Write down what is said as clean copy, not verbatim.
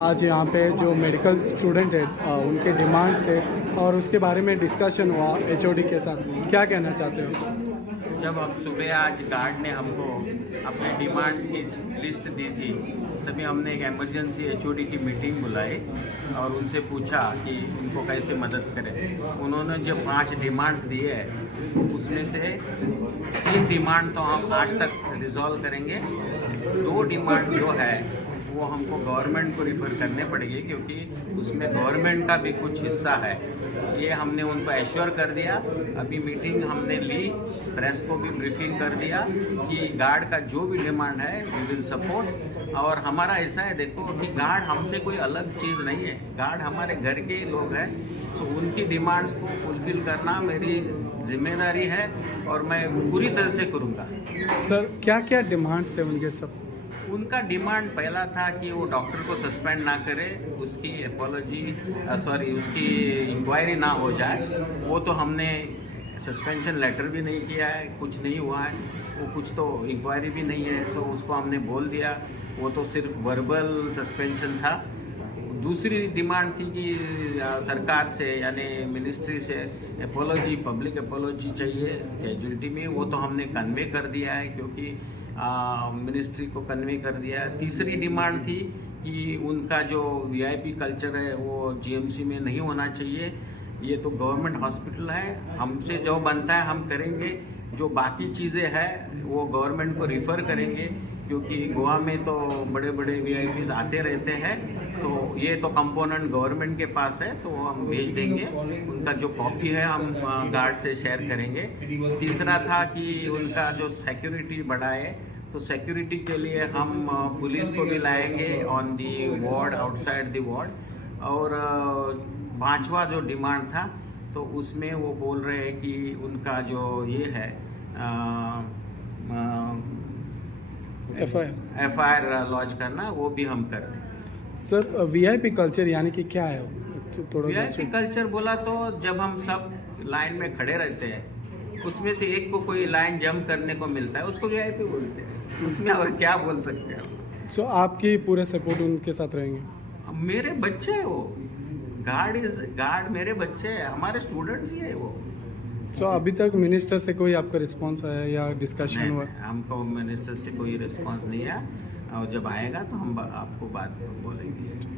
आज यहाँ पे जो मेडिकल स्टूडेंट है उनके डिमांड्स थे और उसके बारे में डिस्कशन हुआ एचओडी के साथ। क्या कहना चाहते हो? जब हम सुबह आज गार्ड ने हमको अपने डिमांड्स की लिस्ट दी थी, तभी हमने एक इमरजेंसी एचओडी की मीटिंग बुलाई और उनसे पूछा कि उनको कैसे मदद करें। उन्होंने जो 5 डिमांड्स दिए हैं उसमें से 3 डिमांड तो हम आज तक रिजॉल्व करेंगे। 2 डिमांड जो है वो हमको गवर्नमेंट को रिफ़र करने पड़ेगी, क्योंकि उसमें गवर्नमेंट का भी कुछ हिस्सा है। ये हमने उनको एश्योर कर दिया। अभी मीटिंग हमने ली, प्रेस को भी ब्रीफिंग कर दिया कि गार्ड का जो भी डिमांड है वी विल सपोर्ट। और हमारा ऐसा है, देखो कि गार्ड हमसे कोई अलग चीज़ नहीं है, गार्ड हमारे घर के ही लोग हैं। तो उनकी डिमांड्स को फुलफ़िल करना मेरी जिम्मेदारी है और मैं पूरी तरह से करूँगा। सर, क्या क्या डिमांड्स थे उनके सब? उनका डिमांड पहला था कि वो डॉक्टर को सस्पेंड ना करे, उसकी उसकी इंक्वायरी ना हो जाए। वो तो हमने सस्पेंशन लेटर भी नहीं किया है, कुछ नहीं हुआ है, वो कुछ तो इंक्वायरी भी नहीं है, सो उसको हमने बोल दिया। वो तो सिर्फ वर्बल सस्पेंशन था। दूसरी डिमांड थी कि सरकार से यानी मिनिस्ट्री से एपोलॉजी, पब्लिक एपोलॉजी चाहिए कैजुअलिटी में। वो तो हमने कन्वे कर दिया है, क्योंकि मिनिस्ट्री को कन्वे कर दिया है। तीसरी डिमांड थी कि उनका जो वीआईपी कल्चर है वो जीएमसी में नहीं होना चाहिए। ये तो गवर्नमेंट हॉस्पिटल है, हमसे जो बनता है हम करेंगे। जो बाकी चीज़ें हैं वो गवर्नमेंट को रिफ़र करेंगे, क्योंकि गोवा में तो बड़े बड़े वीआईपीज आते रहते हैं। तो ये तो कंपोनेंट गवर्नमेंट के पास है, तो हम भेज देंगे। उनका जो कॉपी है हम गार्ड से शेयर करेंगे। तीसरा था कि उनका जो सिक्योरिटी बढ़ाए, तो सिक्योरिटी के लिए हम पुलिस को भी लाएंगे on the ward, outside the ward. और 5वां जो डिमांड था तो उसमें वो बोल रहे हैं कि उनका जो ये है एफआईआर लॉन्च करना, वो भी हम कर दें। सर, वीआईपी कल्चर यानी कि क्या है? थोड़ा वीआईपी कल्चर बोला तो जब हम सब लाइन में खड़े रहते हैं, उसमें से एक को कोई लाइन जंप करने को मिलता है, उसको वीआईपी बोलते हैं। उसमें और क्या बोल सकते हैं हम? सो आपकी पूरे सपोर्ट उनके साथ रहेंगे? मेरे बच्चे हैं वो, गार्ड मेरे बच्चे हैं, हमारे स्टूडेंट्स ही है वो। सो अभी तक मिनिस्टर से कोई आपका रिस्पांस आया या डिस्कशन हुआ? हमको मिनिस्टर से कोई रिस्पांस नहीं आया, और जब आएगा तो हम आपको बात बोलेंगे।